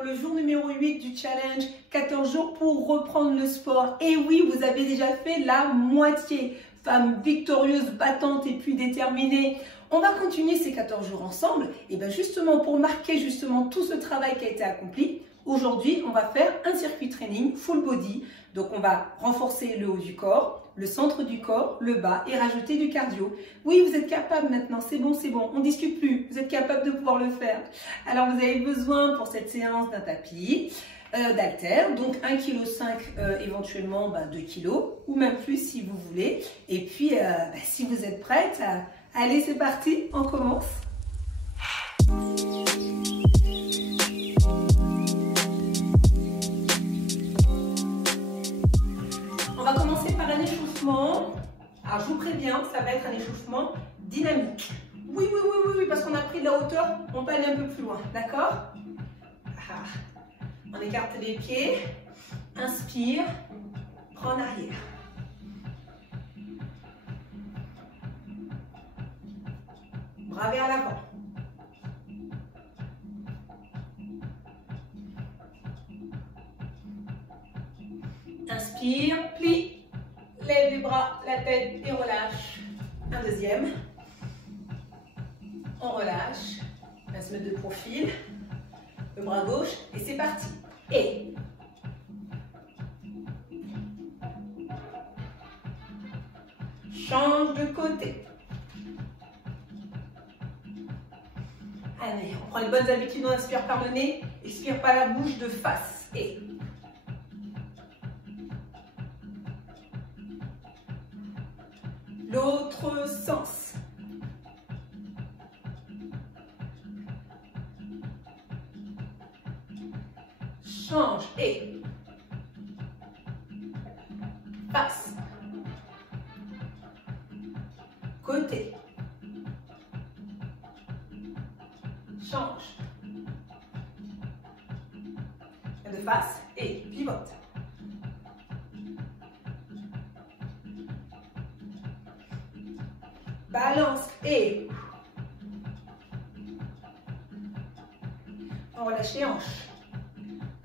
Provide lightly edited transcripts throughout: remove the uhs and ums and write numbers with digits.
pour le jour numéro 8 du challenge 14 jours pour reprendre le sport. Et oui, vous avez déjà fait la moitié. Femme victorieuse, battante et puis déterminée. On va continuer ces 14 jours ensemble. Et bien justement, pour marquer justement tout ce travail qui a été accompli, aujourd'hui, on va faire un circuit training full body. Donc, on va renforcer le haut du corps, le centre du corps, le bas et rajouter du cardio. Oui, vous êtes capable maintenant, c'est bon, on ne discute plus. Vous êtes capable de pouvoir le faire. Alors, vous avez besoin pour cette séance d'un tapis, d'haltères, donc 1,5 kg, éventuellement 2 kg, ou même plus si vous voulez. Et puis, si vous êtes prête, allez, c'est parti, on commence. On va commencer par un échauffement. Alors, je vous préviens, ça va être un échauffement dynamique. Oui, parce qu'on a pris de la hauteur, on peut aller un peu plus loin, d'accord? On écarte les pieds, inspire, prends en arrière. Bras vers l'avant. Inspire, plie, lève les bras, la tête et relâche. Un deuxième. On relâche. On va se mettre de profil. Le bras gauche et c'est parti. Et change de côté. Allez, on prend les bonnes habitudes, on inspire par le nez, expire par la bouche de face. Et l'autre sens. Change et passe. Côté. Change. De face et pivote. Balance et on relâche les hanches.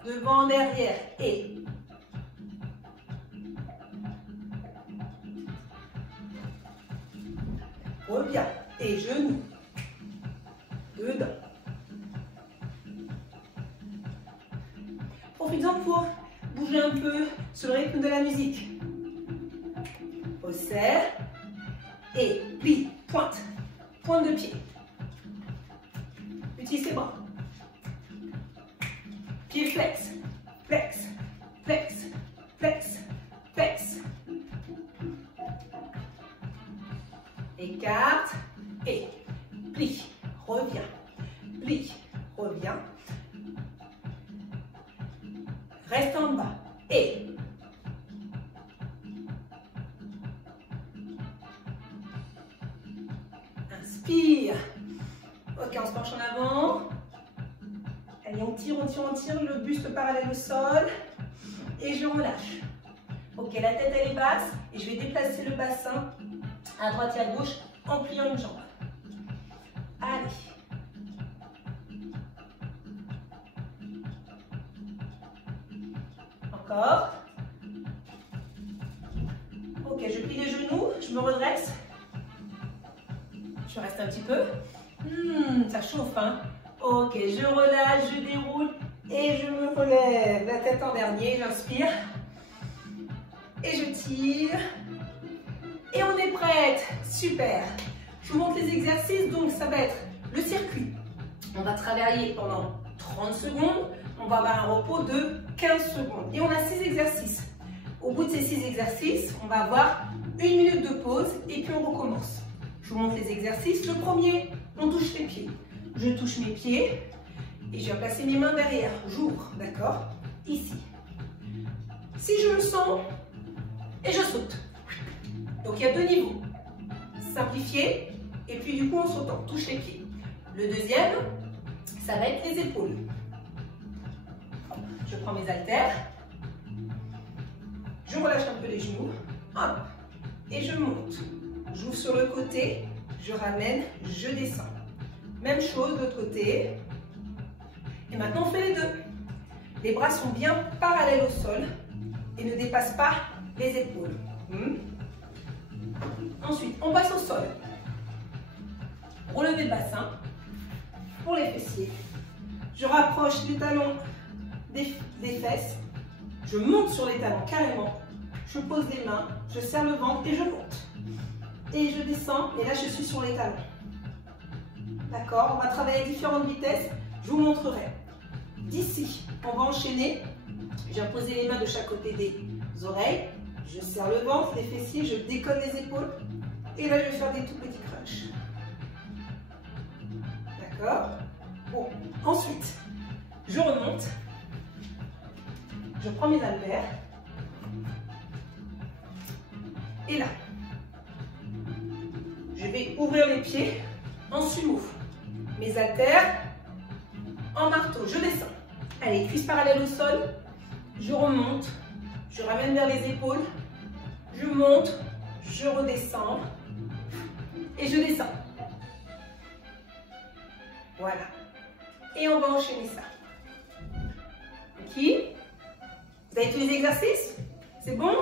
Devant, derrière et reviens et genoux dedans. Profitons pour bouger un peu sur le rythme de la musique. On serre et plie, pointe, pointe de pied. Utilise ses bras. Pied flex, flex, flex, flex, flex. Écarte et plie, reviens, plie, reviens. Reste en bas et inspire. Ok, on se penche en avant. Allez, on tire, le buste parallèle au sol. Et je relâche. Ok, la tête elle est basse. Et je vais déplacer le bassin à droite et à gauche en pliant une jambe. Allez. Encore. Ok, je plie les genoux, je me redresse. Je reste un petit peu. Ça chauffe, hein? Ok, je relâche, je déroule et je me relève. La tête en dernier, j'inspire. Et je tire. Et on est prête. Super. Je vous montre les exercices. Donc, ça va être le circuit. On va travailler pendant 30 secondes. On va avoir un repos de 15 secondes. Et on a 6 exercices. Au bout de ces 6 exercices, on va avoir 1 minute de pause et puis on recommence. Je vous montre les exercices. Le premier, on touche les pieds. Je touche mes pieds et je vais placer mes mains derrière. J'ouvre, d'accord? Ici. Si je le sens, et je saute. Donc il y a 2 niveaux. Simplifié et puis du coup on saute, on touche les pieds. Le deuxième, ça va être les épaules. Je prends mes haltères. Je relâche un peu les genoux. Hop. Et je monte. J'ouvre sur le côté. Je ramène, je descends. Même chose de l'autre côté. Et maintenant, on fait les deux. Les bras sont bien parallèles au sol et ne dépassent pas les épaules. Ensuite, on passe au sol. Relevé de bassin pour les fessiers. Je rapproche les talons des fesses. Je monte sur les talons carrément. Je pose les mains, je serre le ventre et je monte. Et je descends et là je suis sur les talons. D'accord? On va travailler à différentes vitesses. Je vous montrerai. D'ici, on va enchaîner. Je viens poser les mains de chaque côté des oreilles. Je serre le ventre, les fessiers, je décolle les épaules. Et là, je vais faire des tout petits crunchs. D'accord? Bon, ensuite, je remonte. Je prends mes haltères. Et là, je vais ouvrir les pieds en sumo. Mes haltères en marteau, je descends. Allez, cuisses parallèles au sol. Je remonte. Je ramène vers les épaules. Je monte. Je redescends. Et je descends. Voilà. Et on va enchaîner ça. Ok? Vous avez tous les exercices? C'est bon?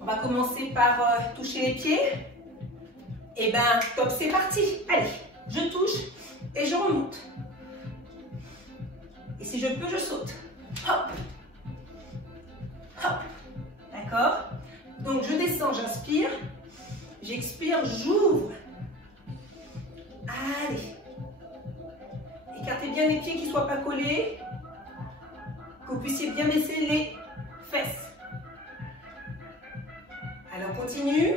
On va commencer par toucher les pieds. Et ben, top, c'est parti. Allez, je touche et je remonte. Et si je peux, je saute. Hop. Hop. D'accord? Donc, je descends, j'inspire. J'expire, j'ouvre. Allez. Écartez bien les pieds qui ne soient pas collés. Que vous puissiez bien baisser les fesses. Alors, continue.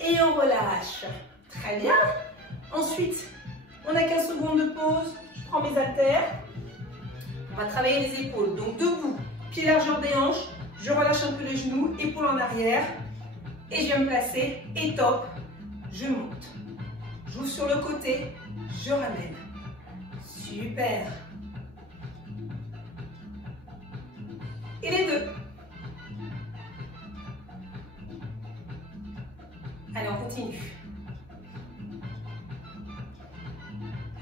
Et on relâche. Très bien. Ensuite, on a 15 secondes de pause. Je prends mes haltères. On va travailler les épaules. Donc, debout, pied largeur des hanches. Je relâche un peu les genoux, épaules en arrière. Et je viens me placer. Et top, je monte. J'ouvre sur le côté. Je ramène. Super. Et les deux. Allez, on continue.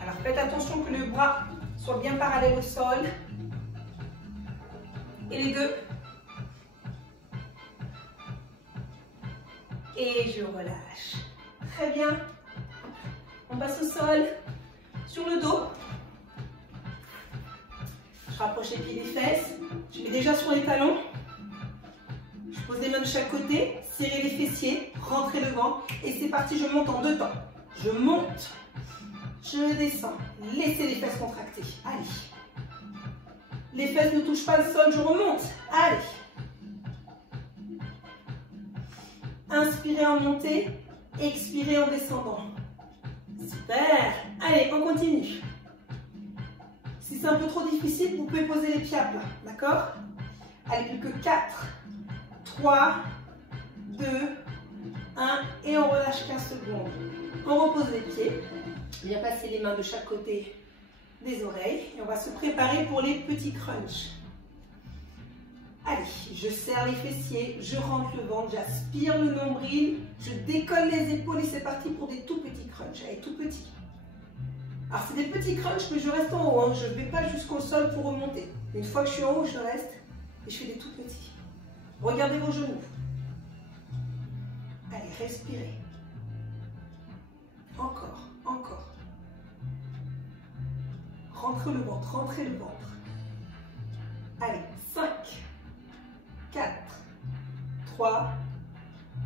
Alors, faites attention que le bras soit bien parallèle au sol. Et les deux. Et je relâche. Très bien. On passe au sol. Sur le dos. Je rapproche les pieds des fesses. Je vais déjà sur les talons. Je pose les mains de chaque côté. Serrez les fessiers. Rentrez le ventre. Et c'est parti, je monte en deux temps. Je monte. Je descends. Laissez les fesses contractées. Allez. Les fesses ne touchent pas le sol, je remonte. Allez. Inspirez en montée. Expirez en descendant. Super. Allez, on continue. Si c'est un peu trop difficile, vous pouvez poser les pieds à plat. D'accord? Allez, plus que 4, 3, 2, 1. Et on relâche 15 secondes. On repose les pieds. Bien passer les mains de chaque côté des oreilles. Et on va se préparer pour les petits crunchs. Allez, je serre les fessiers, je rentre le ventre, j'aspire le nombril, je décolle les épaules et c'est parti pour des tout petits crunchs. Allez, tout petits. Alors, c'est des petits crunchs, mais je reste en haut. Hein. Je ne vais pas jusqu'au sol pour remonter. Une fois que je suis en haut, je reste et je fais des tout petits. Regardez vos genoux. Allez, respirez. Encore, encore. Rentrez le ventre, rentrez le ventre. Allez, 5, 4, 3,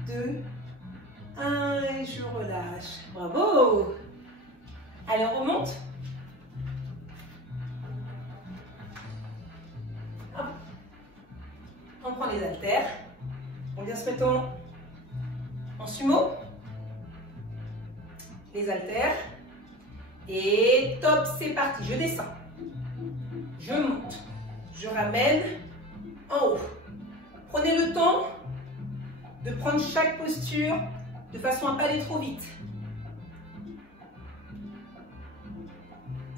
2, 1 et je relâche. Bravo! Allez, on remonte. Hop. On prend les haltères. On vient se mettre en sumo. Les haltères. Et top, c'est parti. Je descends. Je monte. Je ramène en haut. Prenez le temps de prendre chaque posture de façon à ne pas aller trop vite.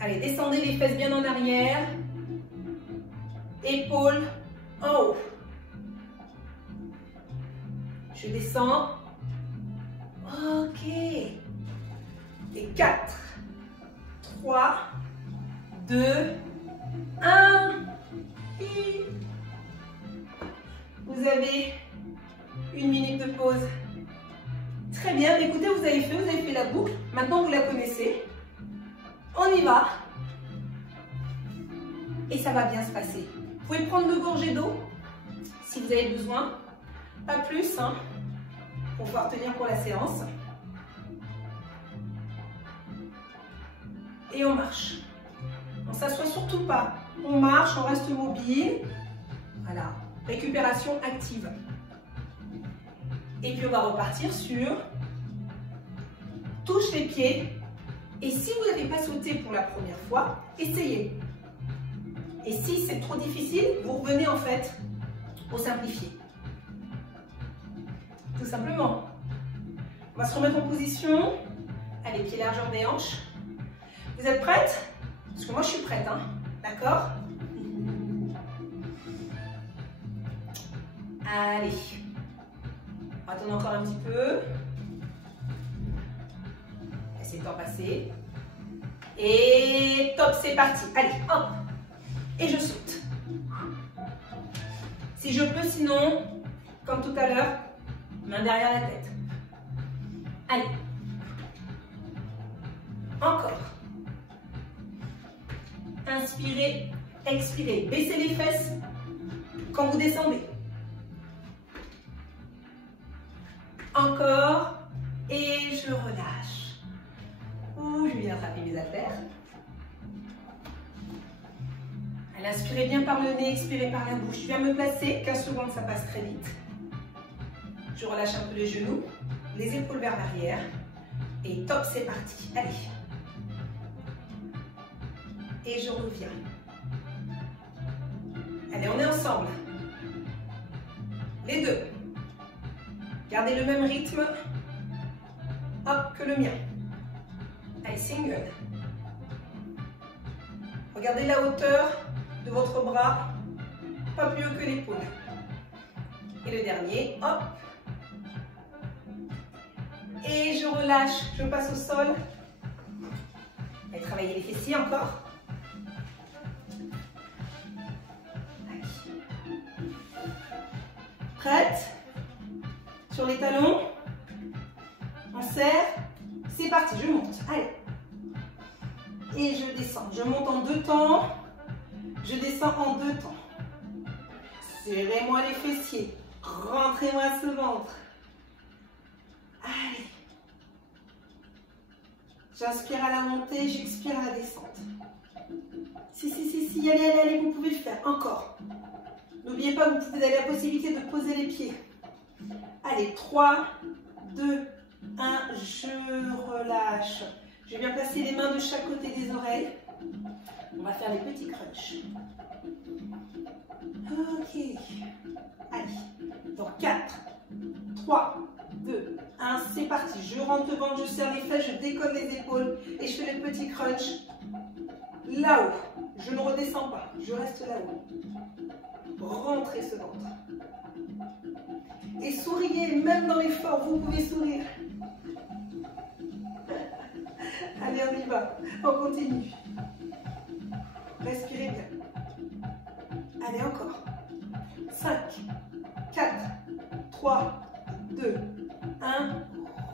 Allez, descendez les fesses bien en arrière. Épaules en haut. Je descends. Ok. Et 4, 3, 2, 1. Et vous avez 1 minute de pause. Très bien, écoutez, vous avez fait la boucle. Maintenant, vous la connaissez. On y va. Et ça va bien se passer. Vous pouvez prendre 2 gorgées d'eau si vous avez besoin. Pas plus, hein, pour pouvoir tenir pour la séance. Et on marche. On ne s'assoit surtout pas. On marche, on reste mobile. Voilà, récupération active. Et puis on va repartir sur touche les pieds. Et si vous n'avez pas sauté pour la première fois, essayez. Et si c'est trop difficile, vous revenez en fait au simplifié. Tout simplement. On va se remettre en position. Allez, pieds largeur des hanches. Vous êtes prête? Parce que moi je suis prête, hein. D'accord? Allez. On va attendre encore un petit peu. Laissez le temps passer. Et top, c'est parti. Allez, hop. Et je saute. Si je peux, sinon, comme tout à l'heure, main derrière la tête. Allez. Encore. Inspirez, expirez. Baissez les fesses quand vous descendez. Encore. Et je relâche. Ouh, je viens attraper mes haltères. Allez, inspirez bien par le nez, expirez par la bouche. Je viens me placer. 15 secondes, ça passe très vite. Je relâche un peu les genoux, les épaules vers l'arrière. Et top, c'est parti. Allez. Et je reviens. Allez, on est ensemble. Les deux. Gardez le même rythme, hop, que le mien. Allez, single. Regardez la hauteur de votre bras, pas plus haut que l'épaule. Et le dernier, hop. Et je relâche, je passe au sol. Allez, travaillez les fessiers encore. Prête? Sur les talons. On serre. C'est parti, je monte. Allez. Et je descends. Je monte en 2 temps. Je descends en 2 temps. Serrez-moi les fessiers. Rentrez-moi ce ventre. Allez. J'inspire à la montée, j'expire à la descente. Si, allez, vous pouvez le faire. Encore. N'oubliez pas, vous avez la possibilité de poser les pieds. Allez, 3, 2, 1, je relâche. Je viens placer les mains de chaque côté des oreilles. On va faire les petits crunchs. Ok. Allez. Donc 4, 3, 2, 1, c'est parti. Je rentre le ventre, je serre les fesses, je décolle les épaules et je fais les petits crunchs là-haut. Je ne redescends pas, je reste là-haut. Rentrez ce ventre. Et souriez, même dans l'effort, vous pouvez sourire. Allez, on y va. On continue. Respirez bien. Allez, encore. 5, 4, 3, 2, 1.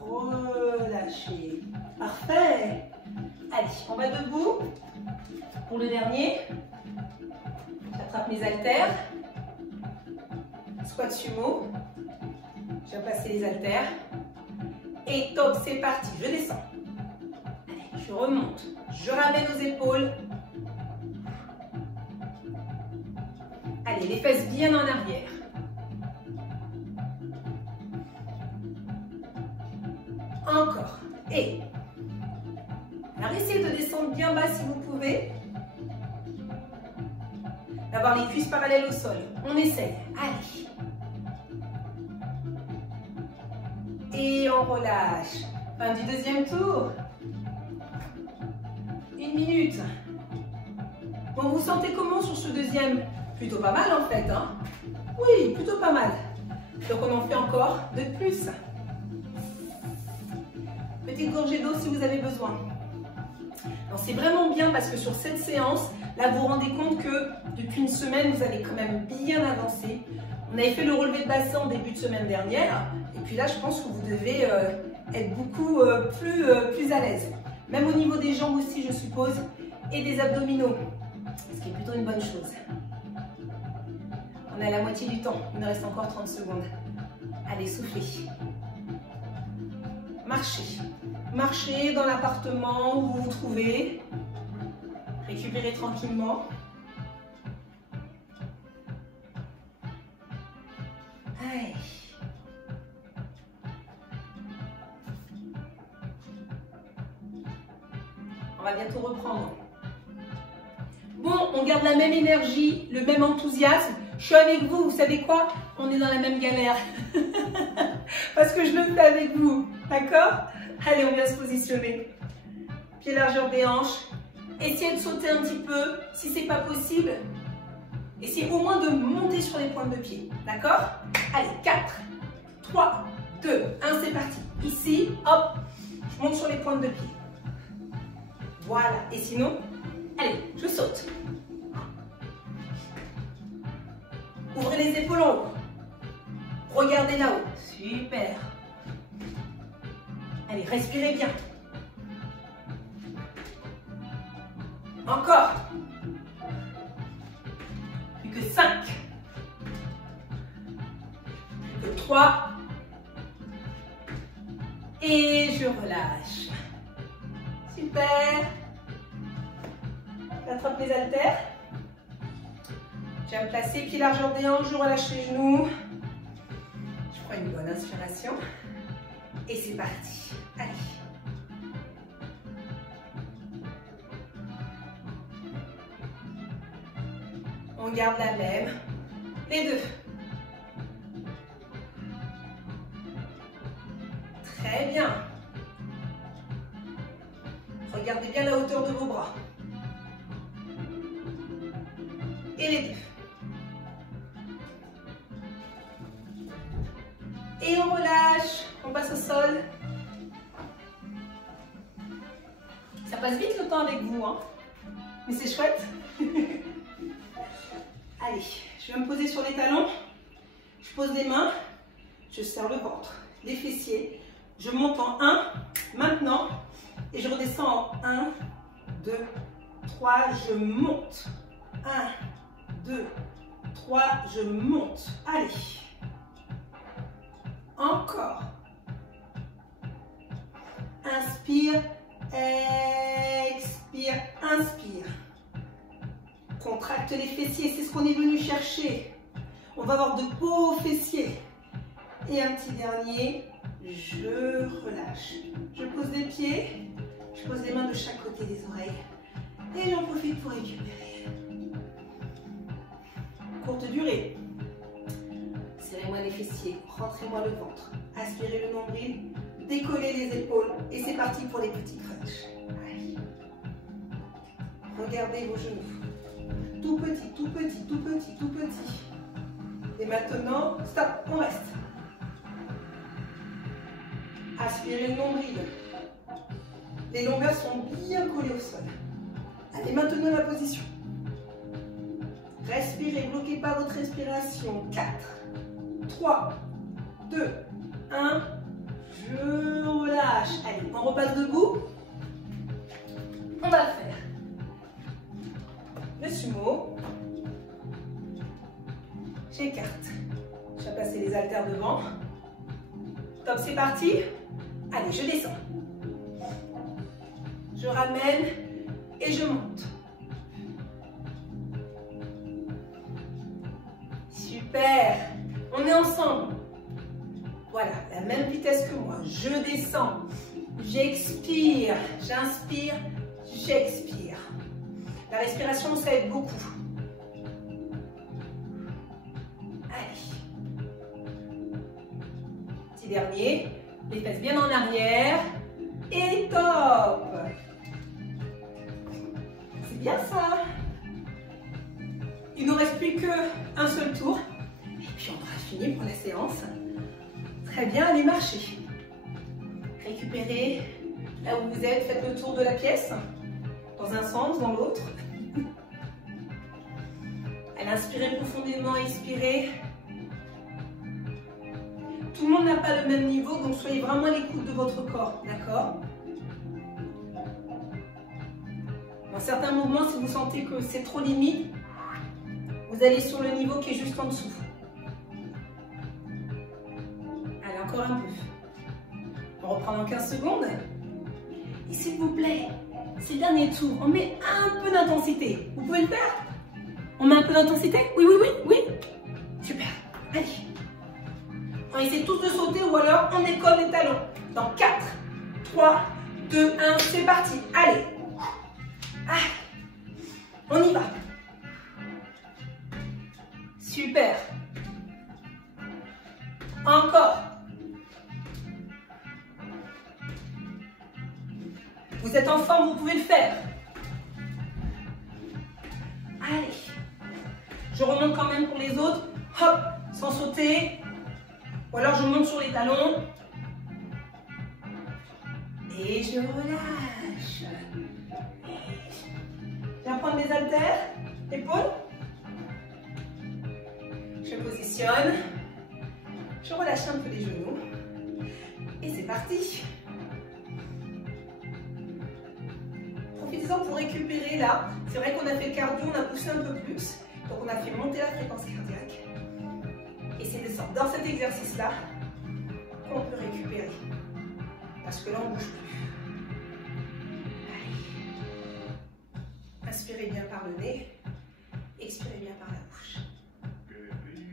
Relâchez. Parfait. Allez, on va debout. Pour le dernier, j'attrape mes haltères. Squat sumo. Je vais passer les haltères. Et top, c'est parti. Je descends. Allez, je remonte. Je ramène aux épaules. Allez, les fesses bien en arrière. Encore. Et alors, essayez de descendre bien bas si vous pouvez. D'avoir les cuisses parallèles au sol. On essaye. Allez. Et on relâche. Fin du deuxième tour. 1 minute. Bon, vous sentez comment sur ce deuxième? Plutôt pas mal en fait, hein? Oui, plutôt pas mal. Donc on en fait encore 2 de plus. Petite gorgée d'eau si vous avez besoin. C'est vraiment bien parce que sur cette séance, Là, vous vous rendez compte que depuis une semaine, vous avez quand même bien avancé. On avait fait le relevé de bassin en début de semaine dernière. Et puis là, je pense que vous devez être beaucoup plus à l'aise. Même au niveau des jambes aussi, je suppose, et des abdominaux. Ce qui est plutôt une bonne chose. On est à la moitié du temps. Il nous reste encore 30 secondes. Allez, soufflez. Marchez. Marchez dans l'appartement où vous vous trouvez. Récupérez tranquillement. Allez. On va bientôt reprendre. Bon, on garde la même énergie, le même enthousiasme. Je suis avec vous, vous savez quoi? On est dans la même galère. Parce que je le fais avec vous, d'accord? Allez, on vient se positionner. Pied largeur des hanches. Essayez de sauter un petit peu, si ce n'est pas possible. Essayez au moins de monter sur les pointes de pied, d'accord? Allez, 4, 3, 2, 1, c'est parti. Ici, hop, je monte sur les pointes de pied. Voilà, et sinon, allez, je saute. Ouvrez les épaules en haut. Regardez là-haut. Super. Allez, respirez bien. Encore. Plus que 5. Plus que 3. Et je relâche. Super. J'attrape les haltères. Je viens me placer, pied largeur des hanches, je relâche les genoux. Je prends une bonne inspiration. Et c'est parti. Allez. On garde la même. Les deux. Très bien. Regardez bien la hauteur de vos bras. Et les deux. Et on relâche. On passe au sol. Ça passe vite le temps avec vous, hein. Mais c'est chouette. Allez, je vais me poser sur les talons. Je pose les mains. Je serre le ventre, les fessiers. Je monte en 1, maintenant. Et je redescends en 1, 2, 3. Je monte. 1, 2, 3. Je monte. Allez. Encore. Inspire. Expire. Inspire. Contracte les fessiers, c'est ce qu'on est venu chercher. On va avoir de beaux fessiers. Et un petit dernier, je relâche. Je pose les pieds, je pose les mains de chaque côté des oreilles. Et j'en profite pour récupérer. Courte durée. Serrez-moi les fessiers, rentrez-moi le ventre. Aspirez le nombril, décollez les épaules. Et c'est parti pour les petits crunchs. Allez. Regardez vos genoux. Tout petit, tout petit, tout petit, tout petit. Et maintenant, stop, on reste. Aspirez le nombril. Les longueurs sont bien collées au sol. Allez, maintenez la position. Respirez, bloquez pas votre respiration. 4, 3, 2, 1. Je relâche. Allez, on repasse debout. On va le faire. Le sumo. J'écarte. Je vais passer les haltères devant. Top, c'est parti. Allez, je descends. Je ramène et je monte. Super. On est ensemble. Voilà, la même vitesse que moi. Je descends. J'expire. J'inspire. J'expire. La respiration, ça aide beaucoup. Allez. Petit dernier. Les fesses bien en arrière. Et top. C'est bien ça. Il ne nous reste plus qu'un seul tour. Et puis on aura fini pour la séance. Très bien, allez marcher. Récupérez là où vous êtes. Faites le tour de la pièce. Dans un sens, dans l'autre. Allez, inspirez profondément, expirez. Tout le monde n'a pas le même niveau, donc soyez vraiment à l'écoute de votre corps, d'accord? Dans certains mouvements, si vous sentez que c'est trop limite, vous allez sur le niveau qui est juste en dessous. Allez, encore un peu. On reprend dans 15 secondes. Et s'il vous plaît, ces derniers tours, on met un peu d'intensité. Vous pouvez le faire? On met un peu d'intensité? Oui, oui, oui, oui. Super. Allez. On essaie tous de sauter ou alors on décolle les talons. Dans 4, 3, 2, 1, c'est parti. Allez. Ah. On y va. Super. Encore. Vous êtes en forme, vous pouvez le faire. Allez. Je remonte quand même pour les autres. Hop, sans sauter. Ou alors je monte sur les talons. Et je relâche. Je viens prendre mes haltères. Épaules. Je positionne. Je relâche un peu les genoux. Et c'est parti. Profitez-en pour récupérer là. C'est vrai qu'on a fait le cardio, on a poussé un peu plus. Donc on a fait monter la fréquence cardiaque. Et c'est dans cet exercice-là qu'on peut récupérer. Parce que là, on ne bouge plus. Allez. Inspirez bien par le nez. Expirez bien par la bouche.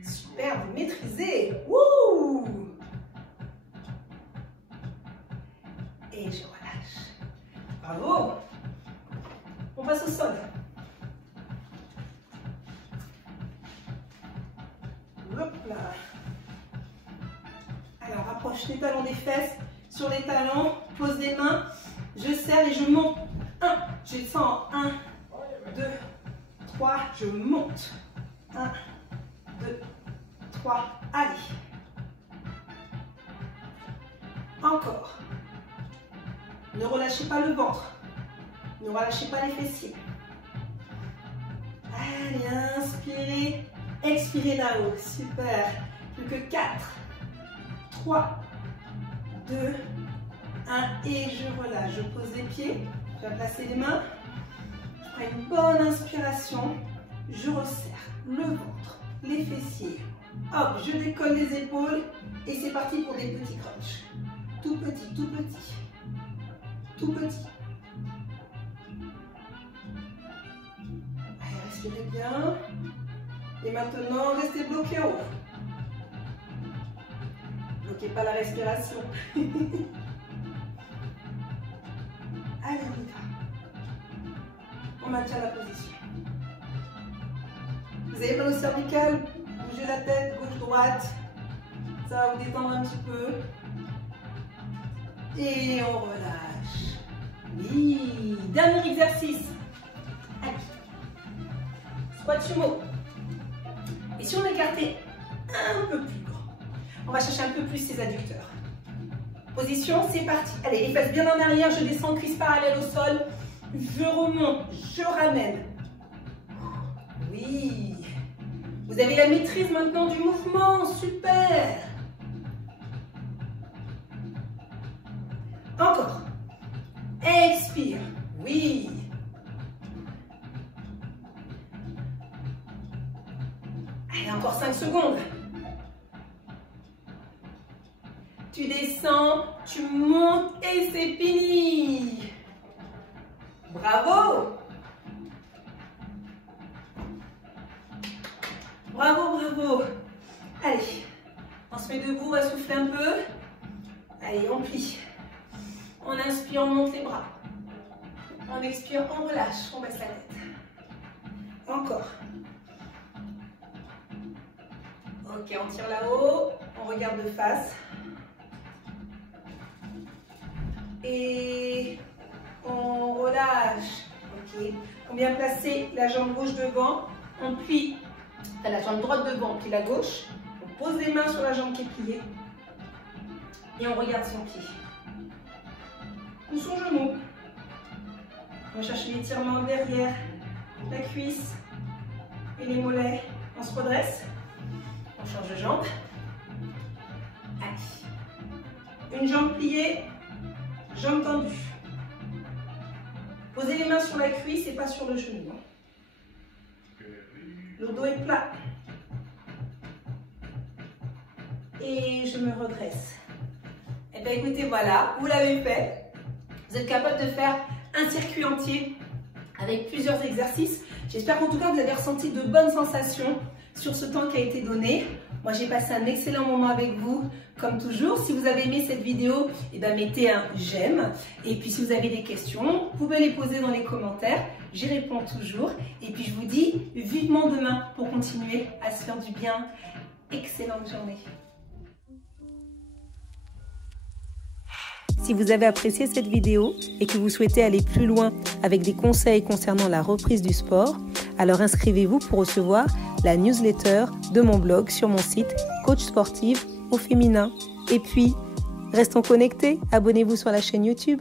Super, vous maîtrisez. Wouh! Et je relâche. Bravo! On passe au sol. Hop là. Alors, rapproche les talons des fesses sur les talons. Pose les mains. Je serre et je monte. 1, je descends. 1, 2, 3, je monte. 1, 2, 3, allez. Encore. Ne relâchez pas le ventre. Ne relâchez pas les fessiers. Allez, inspirez. Expirez là-haut. Super. Plus que 4, 3, 2, 1. Et je relâche. Je pose les pieds. Je vais placer les mains. Je prends une bonne inspiration. Je resserre le ventre, les fessiers. Hop, je décolle les épaules. Et c'est parti pour des petits crunchs. Tout petit, tout petit. Tout petit. Allez, respirez bien. Et maintenant, restez bloqué en haut. Bloquez pas la respiration. Allez, on y va. On maintient la position. Vous avez mal au cervical? Bougez la tête, gauche-droite. Ça va vous détendre un petit peu. Et on relâche. Oui. Dernier exercice. Allez. Squat sumo. Et si on écartait un peu plus grand, on va chercher un peu plus ses adducteurs. Position, c'est parti. Allez, les fesses bien en arrière, je descends, cuisse parallèle au sol. Je remonte, je ramène. Oui. Vous avez la maîtrise maintenant du mouvement, super. Encore. Expire, oui. Allez, encore 5 secondes. Tu descends, tu montes et c'est fini. Bravo. Bravo, bravo. Allez, on se met debout, on va souffler un peu. Allez, on plie. On inspire, on monte les bras. On expire, on relâche, on baisse la tête. Encore. Ok, on tire là-haut, on regarde de face. Et on relâche. Ok. On vient placer la jambe gauche devant. On plie la jambe droite devant, on plie la gauche. On pose les mains sur la jambe qui est pliée. Et on regarde son pied. Ou son genou. On va chercher l'étirement derrière la cuisse. et les mollets. On se redresse. On change de jambe. Allez. Une jambe pliée, jambe tendue. Posez les mains sur la cuisse et pas sur le genou. Le dos est plat. Et je me redresse. Et bien écoutez, voilà, vous l'avez fait. Vous êtes capable de faire un circuit entier avec plusieurs exercices. J'espère qu'en tout cas, vous avez ressenti de bonnes sensations sur ce temps qui a été donné. Moi, j'ai passé un excellent moment avec vous, comme toujours. Si vous avez aimé cette vidéo, eh bien, mettez un j'aime. Et puis, si vous avez des questions, vous pouvez les poser dans les commentaires. J'y réponds toujours. Et puis, je vous dis vivement demain pour continuer à se faire du bien. Excellente journée. Si vous avez apprécié cette vidéo et que vous souhaitez aller plus loin avec des conseils concernant la reprise du sport, alors inscrivez-vous pour recevoir la newsletter de mon blog sur mon site Coach Sportive au féminin. Et puis, restons connectés, abonnez-vous sur la chaîne YouTube.